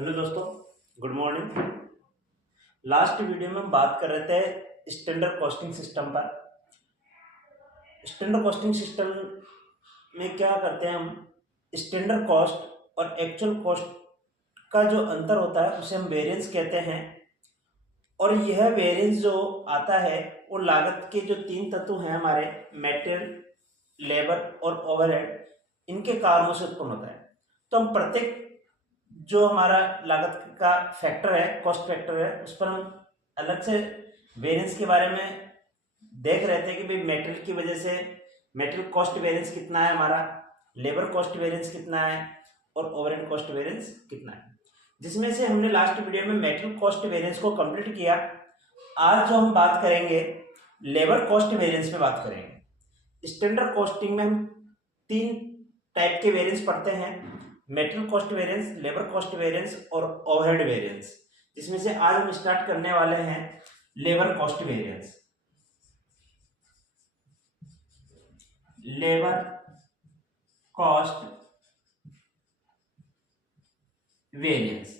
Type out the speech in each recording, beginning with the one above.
Hello दोस्तों, good morning. Last video में हम बात कर रहे थे स्टैंडर्ड कॉस्टिंग सिस्टम पर। स्टैंडर्ड कॉस्टिंग सिस्टम में क्या करते हैं हम, स्टैंडर्ड कॉस्ट और एक्चुअल कॉस्ट का जो अंतर होता है उसे हम वेरिएंस कहते हैं। और यह वेरिएंस जो आता है वो लागत के जो तीन तत्व हैं हमारे, मेटेरियल, लेबर और ओवरहेड, इनके कारणों से उत्पन्न होता है। तो हम प्रत्येक जो हमारा लागत का फैक्टर है, कॉस्ट फैक्टर है, उस पर हम अलग से वेरिएंस के बारे में देख रहे थे कि भाई मेटेरियल की वजह से मेटेरियल कॉस्ट वेरिएंस कितना है हमारा, लेबर कॉस्ट वेरिएंस कितना है और ओवरहेड कॉस्ट वेरिएंस कितना है, जिसमें से हमने लास्ट वीडियो में मेटेरियल कॉस्ट वेरिएंस को कंप्लीट किया। आज जो हम बात करेंगे लेबर कॉस्ट वेरिएंस पे बात करेंगे। स्टैंडर्ड कॉस्टिंग में हम तीन टाइप के वेरिएंस पढ़ते हैं, material cost variance, labour cost variance और ओवरहेड वेरिएंस, जिसमें से आज हम स्टार्ट करने वाले हैं labour cost variance. Labour cost variance.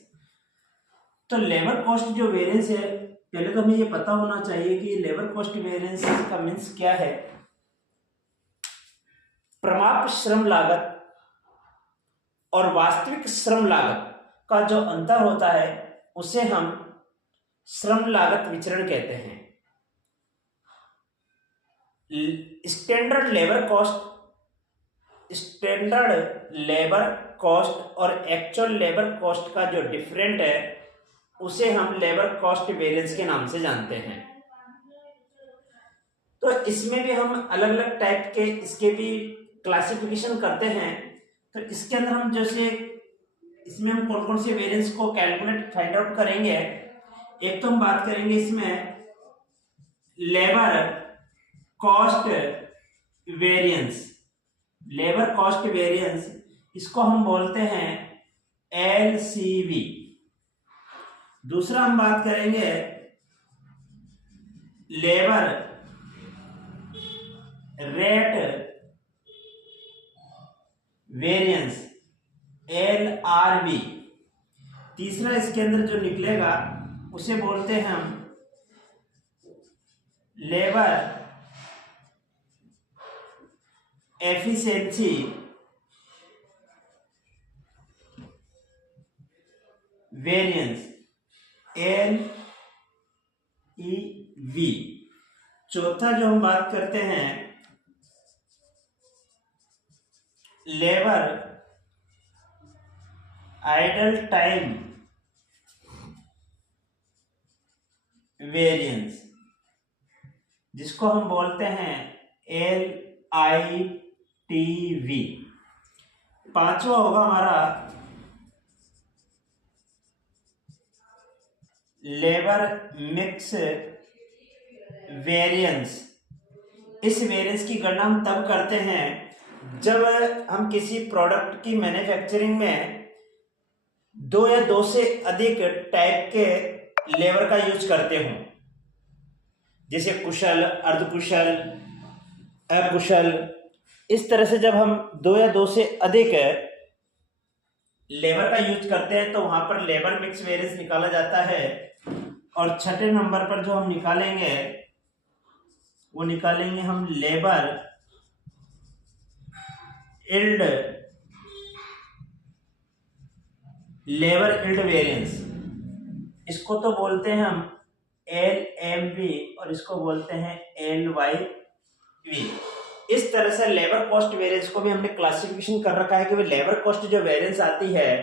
तो लेबर कॉस्ट जो वेरिएंस है, पहले तो हमें ये पता होना चाहिए कि लेबर कॉस्ट वेरिएंस का मीन्स क्या है। प्रमाप श्रम लागत और वास्तविक श्रम लागत का जो अंतर होता है उसे हम श्रम लागत विचरण कहते हैं। स्टैंडर्ड लेबर कॉस्ट और एक्चुअल लेबर कॉस्ट का जो डिफरेंट है उसे हम लेबर कॉस्ट वेरिएंस के नाम से जानते हैं। तो इसमें भी हम अलग अलग टाइप के इसके भी क्लासिफिकेशन करते हैं। तो इसके अंदर हम जैसे इसमें हम कौन कौन से वेरिएंस को कैलकुलेट फाइंड आउट करेंगे। एक तो हम बात करेंगे इसमें labour cost variance. Labour cost variance इसको हम बोलते हैं LCV। दूसरा हम बात करेंगे लेबर रेट वेरिएंस, LRV। तीसरा इसके अंदर जो निकलेगा उसे बोलते हैं हम लेबर एफिशिएंसी वेरिएंस, LEV। चौथा जो हम बात करते हैं लेबर आइडल टाइम वेरिएंस, जिसको हम बोलते हैं LITV। पांचवा होगा हमारा लेबर मिक्स वेरिएंस। इस वेरिएंस की गणना हम तब करते हैं जब हम किसी प्रोडक्ट की मैन्युफैक्चरिंग में दो या दो से अधिक टाइप के लेबर का यूज करते हों, जैसे कुशल, अर्धकुशल, अकुशल। इस तरह से जब हम दो या दो से अधिक लेबर का यूज करते हैं तो वहां पर लेबर मिक्स वेरिएंस निकाला जाता है। और छठे नंबर पर जो हम निकालेंगे वो निकालेंगे हम लेबर इल्ड वेरिएंस। इसको तो बोलते हैं हम LMV और इसको बोलते हैं LYV। इस तरह से लेबर कॉस्ट वेरिएंस को भी हमने क्लासिफिकेशन कर रखा है कि लेबर कॉस्ट जो वेरिएंस आती है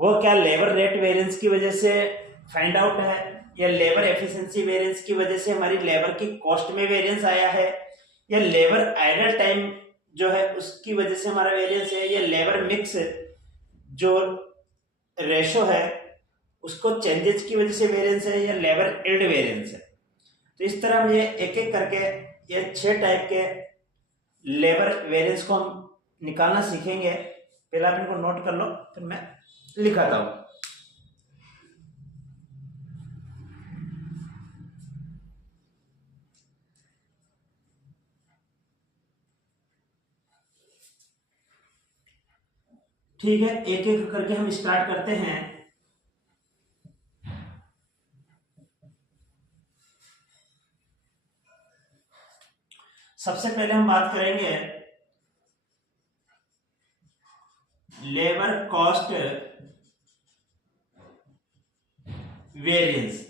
वो क्या लेबर रेट वेरिएंस की वजह से फाइंड आउट है, या लेबर एफिशिएंसी वेरिएंस की वजह से हमारी लेबर की कॉस्ट में वेरिएंस आया है, या लेबर आइडल टाइम जो है उसकी वजह से हमारा वेरिएंस है, या लेबर मिक्स जो रेशो है उसको चेंजेस की वजह से वेरिएंस है, या लेबर इल्ड वेरिएंस है। तो इस तरह हम ये एक एक करके ये 6 टाइप के लेबर वेरिएंस को हम निकालना सीखेंगे। पहले आप इनको नोट कर लो, फिर मैं लिखाता हूं। ठीक है, एक एक करके हम स्टार्ट करते हैं। सबसे पहले हम बात करेंगे labour cost variance.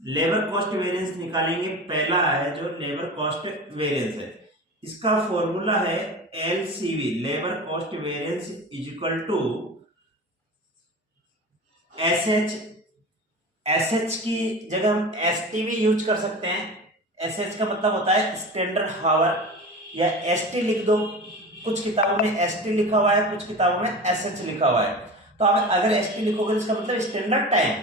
Labour cost variance निकालेंगे। पहला है जो लेबर कॉस्ट वेरिएंस है, इसका फॉर्मूला है LCV, labour cost variance is equal to SH। SH की जगह हम ST भी यूज कर सकते हैं। SH का मतलब होता है स्टैंडर्ड हावर, या ST लिख दो। कुछ किताबों में ST लिखा हुआ है, कुछ किताबों में SH लिखा हुआ है। तो आप अगर ST लिखोगे तो इसका मतलब स्टैंडर्ड टाइम,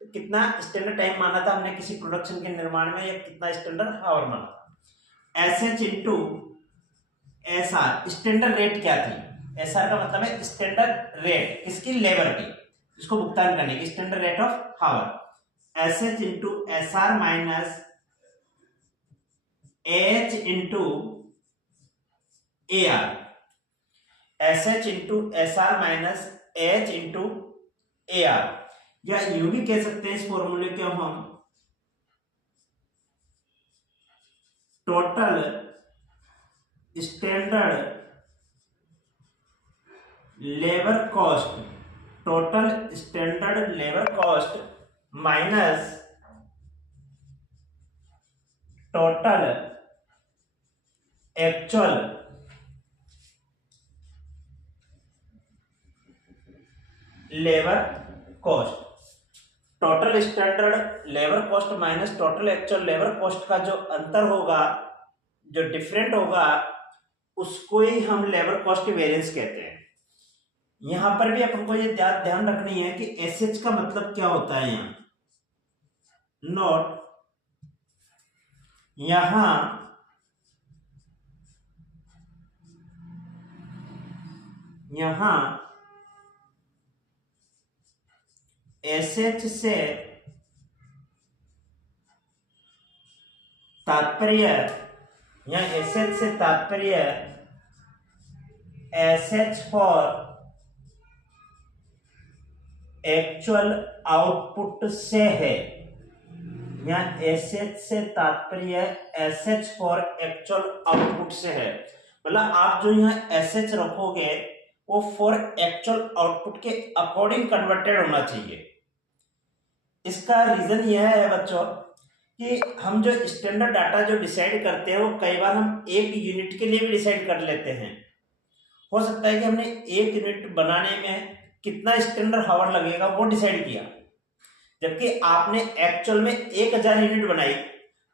तो कितना स्टैंडर्ड टाइम माना था हमने किसी प्रोडक्शन के निर्माण में, या कितना स्टैंडर्ड हावर माना था। SH into SR, standard rate क्या थी। SR का मतलब है स्टैंडर्ड रेट, किसकी, लेबर की, इसको भुगतान करने की, standard rate of hour. SH into SR minus AH into AR, SH into SR minus AH into AR, या यूं भी कह सकते हैं इस फॉर्मूले को हम total standard labour cost, total standard labour cost minus total actual labour cost. Total standard labour cost minus total actual labour cost का जो अंतर होगा, जो डिफरेंट होगा, उसको ही हम लेबर कॉस्ट वेरिएंस कहते हैं। यहां पर भी अपन को ये ध्यान रखनी है कि एसएच का मतलब क्या होता है। यहां नोट, यहां एसएच से तात्पर्य, या एसएच से तात्पर्य एसएच फॉर एक्चुअल आउटपुट से है, या एसएच से तात्पर्य एसएच फॉर एक्चुअल आउटपुट से है। मतलब आप जो यहाँ एसएच रखोगे वो फॉर एक्चुअल आउटपुट के अकॉर्डिंग कन्वर्टेड होना चाहिए। इसका रीजन यह है बच्चों कि हम जो स्टैंडर्ड डाटा जो डिसाइड करते हैं वो कई बार हम एक यूनिट के लिए भी डिसाइड कर लेते हैं। हो सकता है कि हमने एक यूनिट बनाने में कितना स्टैंडर्ड हावर लगेगा वो डिसाइड किया, जबकि आपने एक्चुअल में 1000 यूनिट बनाई,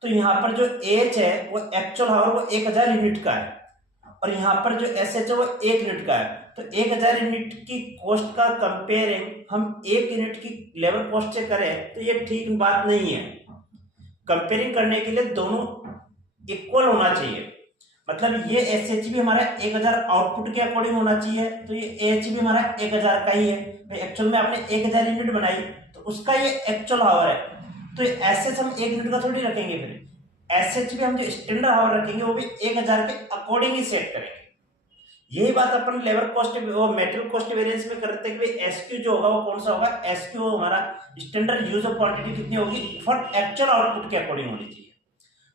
तो यहाँ पर जो एच है वो एक्चुअल हावर वो 1000 यूनिट का है, और यहाँ पर जो एस एच है वो 1 यूनिट का है। तो 1000 यूनिट की कॉस्ट का कंपेयरिंग हम 1 यूनिट की लेबर कॉस्ट से करें तो ये ठीक बात नहीं है। कंपेयरिंग करने के लिए दोनों इक्वल होना चाहिए। मतलब ये एस एच भी हमारा 1000 आउटपुट के अकॉर्डिंग होना चाहिए, तो ये एच भी हमारा 1000 का ही है। एक्चुअल में आपने 1000 यूनिट बनाई तो उसका ये एक्चुअल हावर है, तो एस एच हम 1 यूनिट का थोड़ी रखेंगे। फिर एस एच भी हम जो स्टैंडर्ड हावर रखेंगे वो भी 1000 के अकॉर्डिंग ही सेट करेंगे। यही बात अपन लेबर कॉस्ट और मेटेरियल कॉस्ट वेरिएंस में करते हैं कि एसक्यू जो होगा वो कौन सा होगा, एसक्यू हमारा स्टैंडर्ड यूज ऑफ क्वांटिटी कितनी होगी फॉर एक्चुअल आउटपुट के अकॉर्डिंग होनी चाहिए।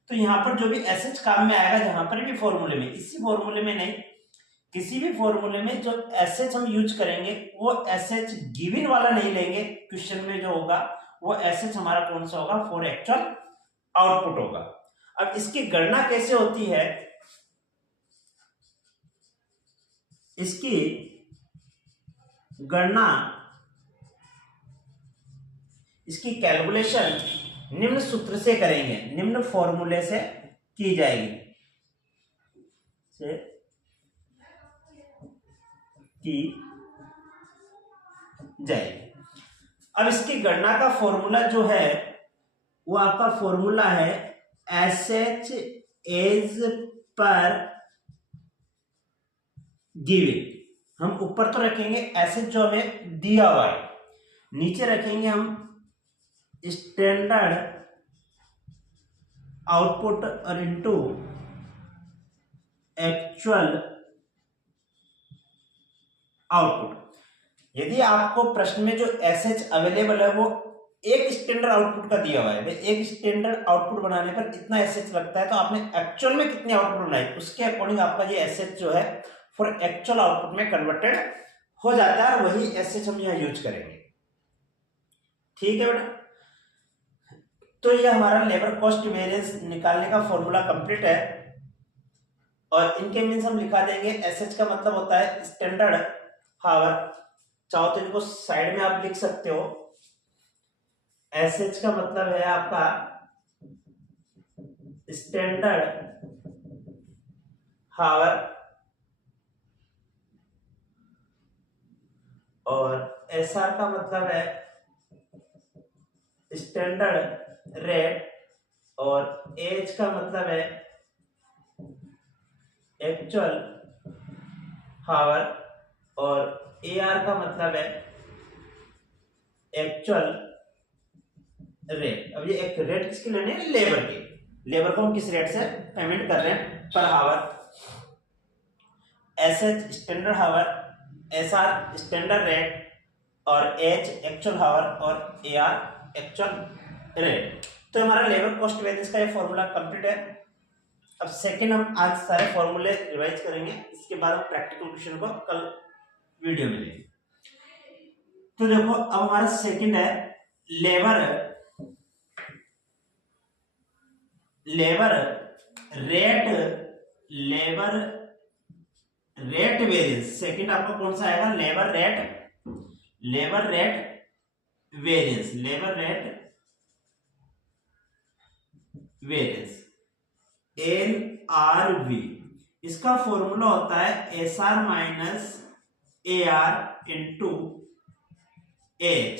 तो यहाँ पर जो भी एसएच काम में आएगा, जहां पर भी फॉर्मूले में, इसी फॉर्मूले में नहीं, किसी भी फॉर्मूले में जो एसएच हम यूज करेंगे वो एसएच गिवन वाला नहीं लेंगे। क्वेश्चन में जो होगा वो एसएच हमारा कौन सा होगा, फॉर एक्चुअल आउटपुट होगा। अब इसकी गणना कैसे होती है, इसकी गणना, इसकी कैलकुलेशन निम्न सूत्र से करेंगे, निम्न फॉर्मूले से की जाएगी, से की जाएगी। अब इसकी गणना का फॉर्मूला जो है वो आपका फॉर्मूला है S H as per given. हम ऊपर तो रखेंगे एस एच जो हमें दिया हुआ है, नीचे रखेंगे हम स्टैंडर्ड आउटपुट और इनटू एक्चुअल आउटपुट। यदि आपको प्रश्न में जो एसएच अवेलेबल है वो एक स्टैंडर्ड आउटपुट का दिया हुआ है, एक स्टैंडर्ड आउटपुट बनाने पर इतना एसएच लगता है, तो आपने एक्चुअल में कितनी आउटपुट बनाई उसके अकॉर्डिंग आपका ये एसएच जो है फॉर एक्चुअल आउटपुट में कन्वर्टेड हो जाता है, वही एसएच हम यहाँ यूज करेंगे। ठीक है बेटा, तो ये हमारा लेबर कॉस्ट वेरिएंस निकालने का फॉर्मूला कंप्लीट है। और इनके मीन्स हम लिखा देंगे, एसएच का मतलब होता है स्टैंडर्ड हावर, चाहो तो इनको साइड में आप लिख सकते हो। एसएच का मतलब है आपका स्टैंडर्ड हावर, और एसआर का मतलब है स्टैंडर्ड रेट, और एच का मतलब है एक्चुअल हावर, और एआर का मतलब है एक्चुअल रेट। अब ये एक रेट किसकी लेनी है, लेबर की। लेबर को हम किस रेट से पेमेंट कर रहे हैं, पर हावर। एसएच स्टैंडर्ड हावर, एसआर स्टैंडर्ड रेट, और एच एक्चुअल हावर, और एआर एक्चुअल रेट। तो हमारा लेबर कॉस्ट वेरिएंस का ये फॉर्मूला कंप्लीट है। अब सेकंड हम आज सारे फॉर्मूले रिवाइज करेंगे, इसके बाद हम प्रैक्टिकल क्वेश्चन को कल वीडियो में लेंगे। तो देखो अब हमारा सेकंड है लेबर रेट वेरिएंस। सेकंड आपका कौन सा आएगा, लेबर रेट वेरिएंस LRV। इसका फॉर्मूला होता है SR minus AR into H.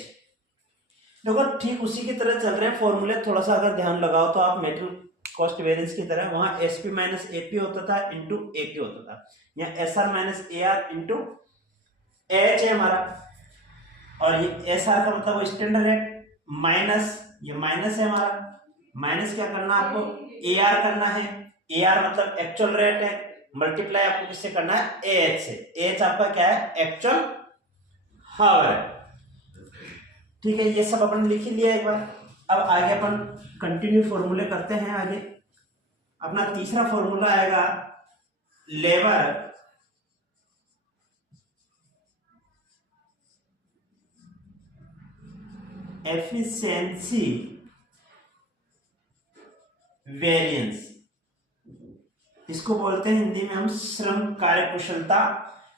देखो ठीक उसी की तरह चल रहे हैं फॉर्मूले, थोड़ा सा अगर ध्यान लगाओ तो आप मेटेरियल कॉस्ट वेरिएंस की तरह, वहां एसपी माइनस एपी होता था इंटू एपी होता था, यहाँ SR minus AR into H है हमारा। और ये एसआर का मतलब वो स्टैंडर्ड रेट, माइनस ये माइनस है हमारा, माइनस क्या करना आपको, एआर करना है, एआर मतलब एक्चुअल रेट है, मल्टीप्लाई आपको किससे करना है, एएच से। एएच आपका क्या है, एक्चुअल हावर है। ठीक है, ये सब अपन लिख ही लिया एक बार। अब आगे अपन कंटिन्यू फॉर्मूले करते हैं। आगे अपना तीसरा फॉर्मूला आएगा लेबर एफिशिएंसी वेरिएंस। इसको बोलते हैं हिंदी में हम श्रम कार्यकुशलता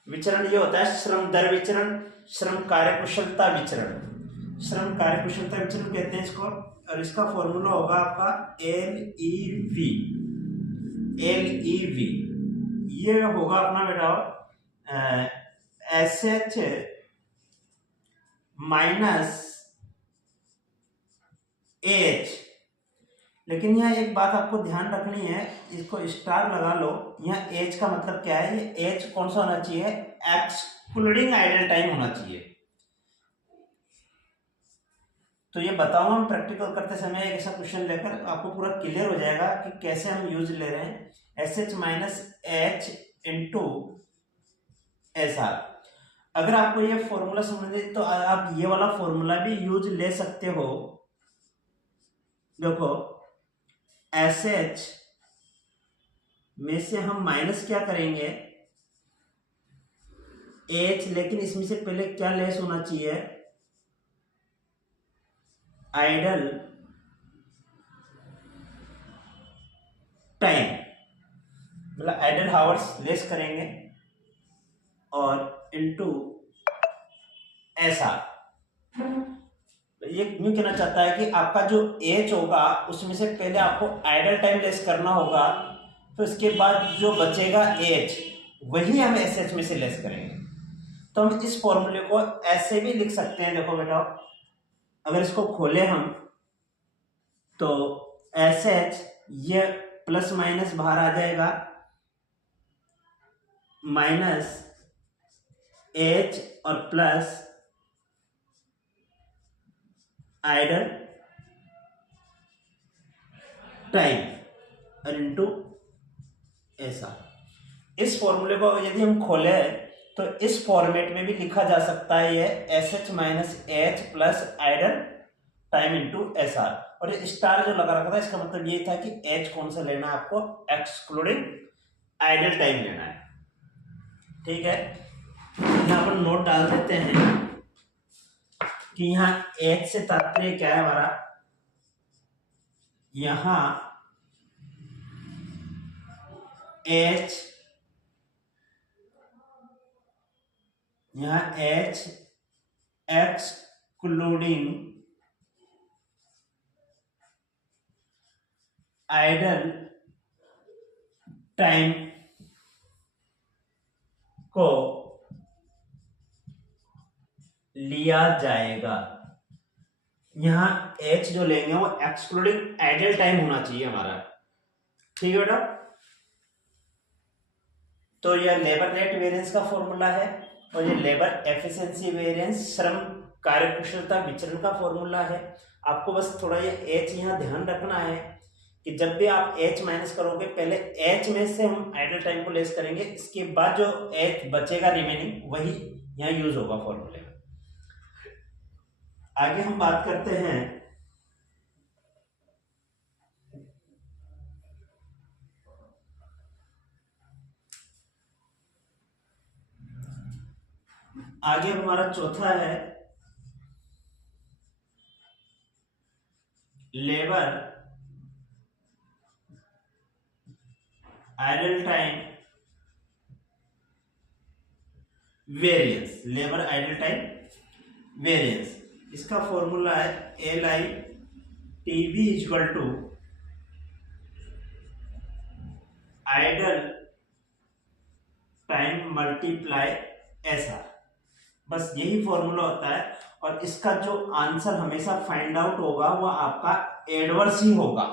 विचरण। ये होता है श्रम दर विचरण, श्रम कार्यकुशलता विचरण, श्रम कार्यकुशलता विचरण कहते हैं इसको। और इसका फॉर्मूला होगा आपका LEV। ये होगा अपना बेटा SH माइनस H। लेकिन यहाँ एक बात आपको ध्यान रखनी है, इसको स्टार लगा लो। यहाँ H का मतलब क्या है, ये H कौन सा होना चाहिए, एक्सक्लूडिंग आइडल टाइम होना चाहिए। तो ये बताऊंगा हम प्रैक्टिकल करते समय एक ऐसा क्वेश्चन लेकर, आपको पूरा क्लियर हो जाएगा कि कैसे हम यूज ले रहे हैं। SH minus H into SR। अगर आपको ये फॉर्मूला समझे तो आप ये वाला फॉर्मूला भी यूज ले सकते हो। देखो SH में से हम माइनस क्या करेंगे, H, लेकिन इसमें से पहले क्या लेस होना चाहिए, आइडल टाइम, मतलब आइडल हावर्स लेस करेंगे, और इनटू SR। ये यूं कहना चाहता है कि आपका जो एच होगा उसमें से पहले आपको आइडल टाइम लेस करना होगा, तो इसके बाद जो बचेगा एच वही हम एसएच में से लेस करेंगे। तो हम इस फॉर्मूले को ऐसे भी लिख सकते हैं। देखो बेटा, अगर इसको खोले हम तो एसएच ये प्लस माइनस बाहर आ जाएगा, माइनस एच और प्लस आइडल टाइम और इनटू एसआर। इस फॉर्मूले को यदि हम खोले तो इस फॉर्मेट में भी लिखा जा सकता है, ये S H minus H plus idle time into S R. और ये स्टार जो लगा रखा था इसका मतलब ये था कि एच कौन सा लेना है आपको, एक्सक्लूडिंग आइडल टाइम लेना है। ठीक है, यहाँ पर नोट डाल देते हैं कि यहाँ एच से तात्पर्य क्या है हमारा, यहाँ एच, यहाँ एच एक्सक्लूडिंग आइडल टाइम को लिया जाएगा। यहां एच जो लेंगे वो एक्सक्लूडिंग आइडल टाइम होना चाहिए हमारा। ठीक है बेटा, तो यह लेबर रेट वेरिएंस का फॉर्मूला है और ये लेबर एफिशिएंसी वेरिएंस, श्रम कार्यकुशलता विचरण का फॉर्मूला है। आपको बस थोड़ा ये एच यहाँ ध्यान रखना है कि जब भी आप एच माइनस करोगे पहले एच में से हम आइडल टाइम को लेस करेंगे, इसके बाद जो एच बचेगा रिमेनिंग वही यहाँ यूज होगा फॉर्मूले में। आगे हम बात करते हैं आगे हमारा चौथा है labour idle time variance. Labour idle time variance, इसका फॉर्मूला है L I T V equal to idle time multiply S R. बस यही फॉर्मूला होता है और इसका जो आंसर हमेशा फाइंड आउट होगा वो आपका एडवर्स ही होगा,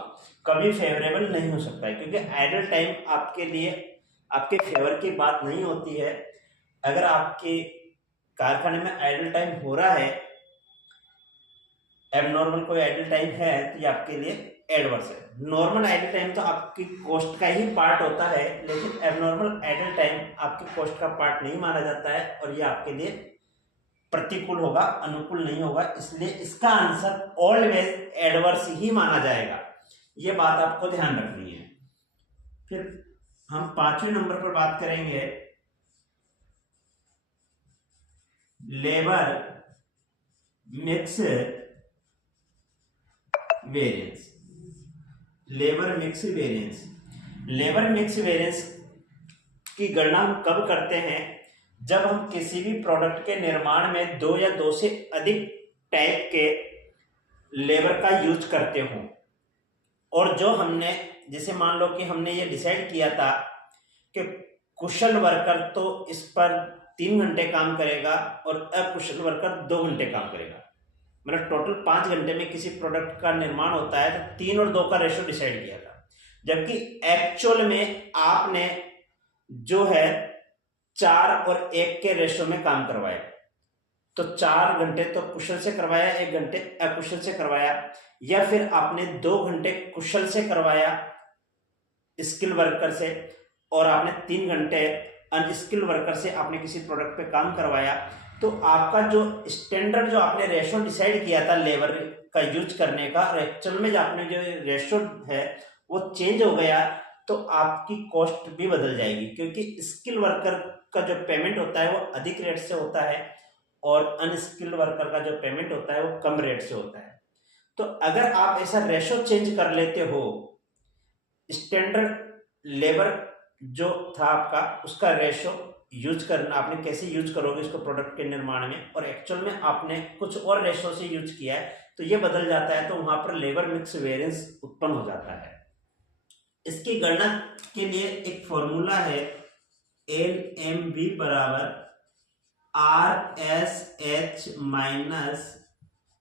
कभी फेवरेबल नहीं हो सकता है, क्योंकि आइडल टाइम आपके लिए आपके फेवर की बात नहीं होती है। अगर आपके कारखाने में आइडल टाइम हो रहा है, एबनॉर्मल कोई आइडल टाइम है, तो ये आपके लिए एडवर्स है। नॉर्मल आइडल टाइम तो आपकी कॉस्ट का ही पार्ट होता है, लेकिन एबनॉर्मल आइडल टाइम आपकी कॉस्ट का पार्ट नहीं माना जाता है और ये आपके लिए प्रतिकूल होगा, अनुकूल नहीं होगा, इसलिए इसका आंसर ऑलवेज एडवर्स ही माना जाएगा। ये बात आपको ध्यान रखनी है। फिर हम 5वें नंबर पर बात करेंगे labour mix variance. Labour mix variance, labour mix variance की गणना हम कब करते हैं, जब हम किसी भी प्रोडक्ट के निर्माण में 2 या 2 से अधिक टाइप के लेबर का यूज करते हो और जो हमने, जैसे मान लो कि हमने ये डिसाइड किया था कि कुशल वर्कर तो इस पर 3 घंटे काम करेगा और अकुशल वर्कर 2 घंटे काम करेगा, मतलब टोटल 5 घंटे में किसी प्रोडक्ट का निर्माण होता है, तो 3 और 2 का रेशो डिसाइड किया था। जबकि एक्चुअल में आपने जो है 4 और 1 के रेशो में काम करवाया, तो 4 घंटे तो कुशल से करवाया, 1 घंटे अकुशल से करवाया, या फिर आपने 2 घंटे कुशल से करवाया स्किल वर्कर से और आपने 3 घंटे अनस्किल वर्कर से आपने किसी प्रोडक्ट पे काम करवाया, तो आपका जो स्टैंडर्ड जो आपने रेशो डिसाइड किया था लेबर का यूज करने का, एक्चुअल में जो आपने जो रेशो है वो चेंज हो गया, तो आपकी कॉस्ट भी बदल जाएगी, क्योंकि स्किल वर्कर का जो पेमेंट होता है वो अधिक रेट से होता है और अनस्किल्ड वर्कर का जो पेमेंट होता है वो कम रेट से होता है। तो अगर आप ऐसा रेशो चेंज कर लेते हो, स्टैंडर्ड लेबर जो था आपका उसका रेशो यूज करना, आपने कैसे यूज करोगे इसको प्रोडक्ट के निर्माण में, और एक्चुअल में आपने कुछ और रेशो से यूज किया है, तो ये बदल जाता है, तो वहां पर लेबर मिक्स वेरिएंस उत्पन्न हो जाता है। इसकी गणना के लिए एक फॉर्मूला है एल एम बी बराबर R S H minus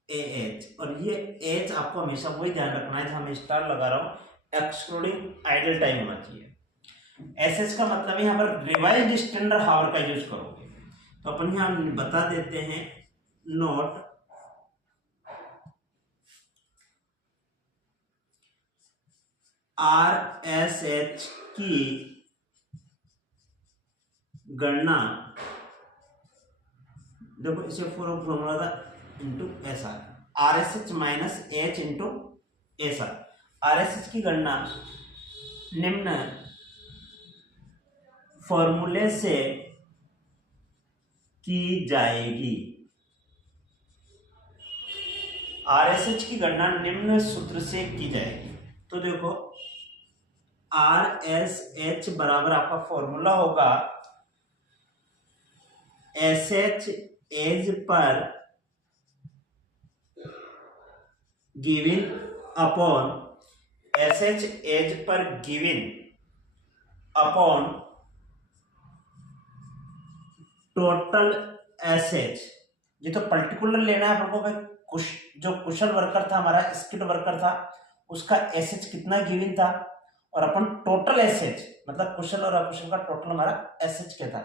A H, और ये एच आपको हमेशा वही ध्यान रखना है जहां मैं स्टार लगा रहा हूं, एक्सक्लूडिंग आइडल टाइम होना चाहिए। एस एच का मतलब है यहाँ पर रिवाइज्ड स्टैंडर्ड हावर का यूज करोगे, तो अपन यहाँ बता देते हैं नोट आर एस एच की गणना, देखो इसे फॉर्मूला था into S R, RSH minus H into SR। RSH की गणना निम्न फॉर्मूले से की जाएगी। RSH की गणना निम्न सूत्र से की जाएगी। तो देखो RSH बराबर आपका फॉर्मूला होगा SH as per given upon SH as per given upon total SH। ये तो पर्टिकुलर लेना है हमको भाई। जो कुशल वर्कर था हमारा, स्किल्ड वर्कर था, उसका SH कितना गिवन था, और अपन टोटल SH मतलब कुशल और अकुशल का टोटल हमारा SH क्या था।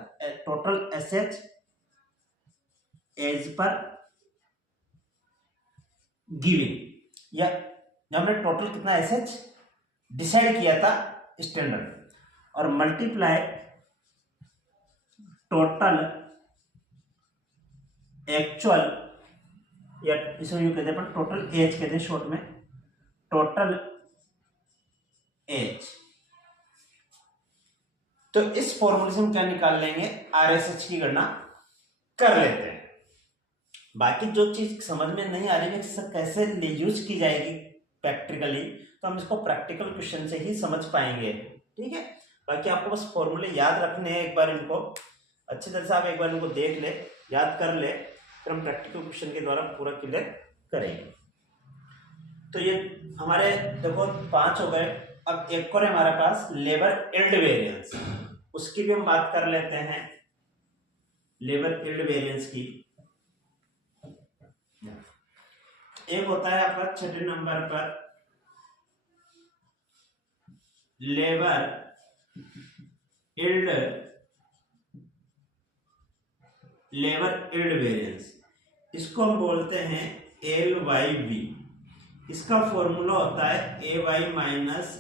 Total SH as per given, या जब हमने टोटल कितना SH डिसाइड किया था स्टैंडर्ड, और मल्टीप्लाई टोटल एक्चुअल, या इसमें यूं कहते हैं टोटल एज कहते हैं शॉर्ट में, टोटल एज। तो इस फॉर्मूले से हम क्या निकाल लेंगे, RSH की गणना कर लेते हैं। बाकी जो चीज समझ में नहीं आ रही है कैसे यूज की जाएगी प्रैक्टिकली, तो हम इसको प्रैक्टिकल क्वेश्चन से ही समझ पाएंगे। ठीक है, बाकी आपको बस फॉर्मूले याद रखने हैं। एक बार इनको अच्छी तरह से आप एक बार इनको देख ले, याद कर ले, फिर हम प्रैक्टिकल क्वेश्चन के द्वारा पूरा क्लियर करेंगे। तो ये हमारे देखो 5 हो गए। अब एक और है हमारे पास लेबर यील्ड वेरिएंस, उसकी भी हम बात कर लेते हैं। लेबर यील्ड वेरिएंस की एक होता है आपका 6 नंबर पर लेबर यील्ड वेरिएंस, इसको हम बोलते हैं LYV। इसका फॉर्मूला होता है AY minus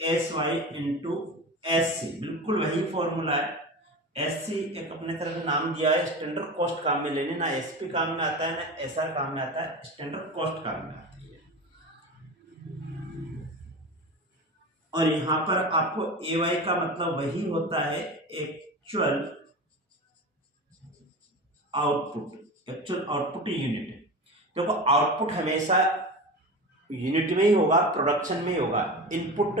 SY into SC। बिल्कुल वही फॉर्मूला है। SC एक अपने तरह का नाम दिया है, स्टैंडर्ड कॉस्ट काम में लेने, ना SP काम में आता है ना SR काम में आता है, स्टैंडर्ड कॉस्ट काम में आती है। और यहां पर आपको AY का मतलब वही होता है एक्चुअल आउटपुट यूनिट। देखो आउटपुट हमेशा यूनिट में ही होगा, प्रोडक्शन में ही होगा। इनपुट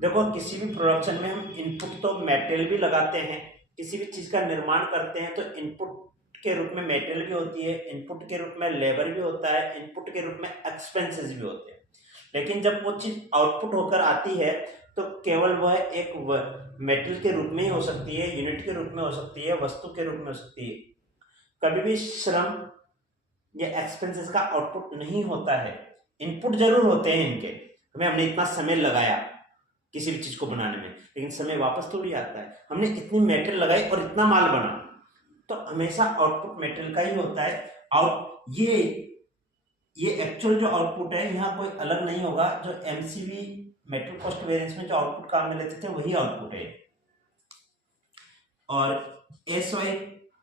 देखो किसी भी प्रोडक्शन में हम इनपुट तो मटेरियल भी लगाते हैं, किसी भी चीज का निर्माण करते हैं तो इनपुट के रूप में मटेरियल भी होती है, इनपुट के रूप में लेबर भी होता है, इनपुट के रूप में एक्सपेंसेस भी होते हैं। लेकिन जब वो चीज आउटपुट होकर आती है तो केवल वह एक मेटेरियल के रूप में ही हो सकती है, यूनिट के रूप में हो सकती है, वस्तु के रूप में हो सकती है। कभी भी श्रम या एक्सपेंसेस का आउटपुट नहीं होता है। इनपुट जरूर होते हैं इनके, हमने इतना समय लगाया किसी भी चीज को बनाने में, लेकिन समय वापस थोड़ी आता है। हमने इतनी मेटेरियल लगाई और इतना माल बना, तो हमेशा आउटपुट मेटेरियल का ही होता है। ये एक्चुअल जो आउटपुट है यहाँ कोई अलग नहीं होगा। जो MCV मेटेरियल कॉस्ट वेरिएंस में जो आउटपुट काम में लेते थे वही आउटपुट है। और SY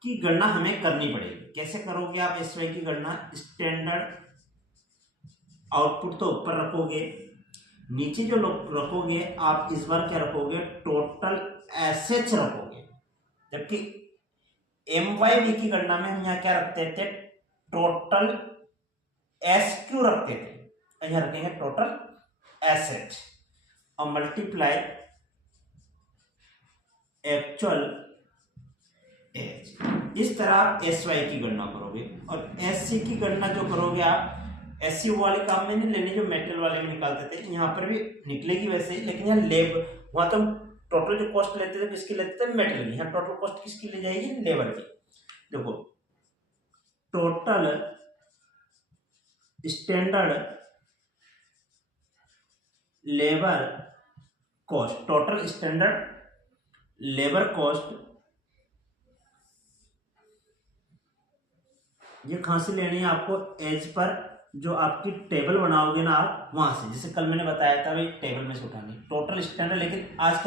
की गणना हमें करनी पड़ेगी। कैसे करोगे आप SY की गणना? स्टैंडर्ड आउटपुट तो ऊपर रखोगे, नीचे जो रखोगे आप इस बार क्या रखोगे, टोटल SH रखोगे। जबकि MYV की गणना में हम यहाँ क्या रखते थे, टोटल SQ रखते थे, यहाँ रखेंगे टोटल SH और मल्टीप्लाई एक्चुअल एज। इस तरह आप SY की गणना करोगे। और SC की गणना जो करोगे आप SC वाले काम में नहीं लेने, जो मेटेरियल वाले में निकालते थे, यहाँ पर भी निकलेगी वैसे ही, लेकिन यहाँ वहां तो टोटल जो कॉस्ट लेते थे किसकी लेते थे, मेटेरियल की। यहाँ टोटल कॉस्ट किसकी ले जाएगी, लेबर की। देखो total standard labour cost, total standard labour cost, ये कहां से लेनी है आपको, एज पर जो आपकी टेबल बनाओगे ना आप वहां से, जैसे कल मैंने बताया था भाई टेबल में से उठानी टोटल स्टैंडर्ड। लेकिन आज का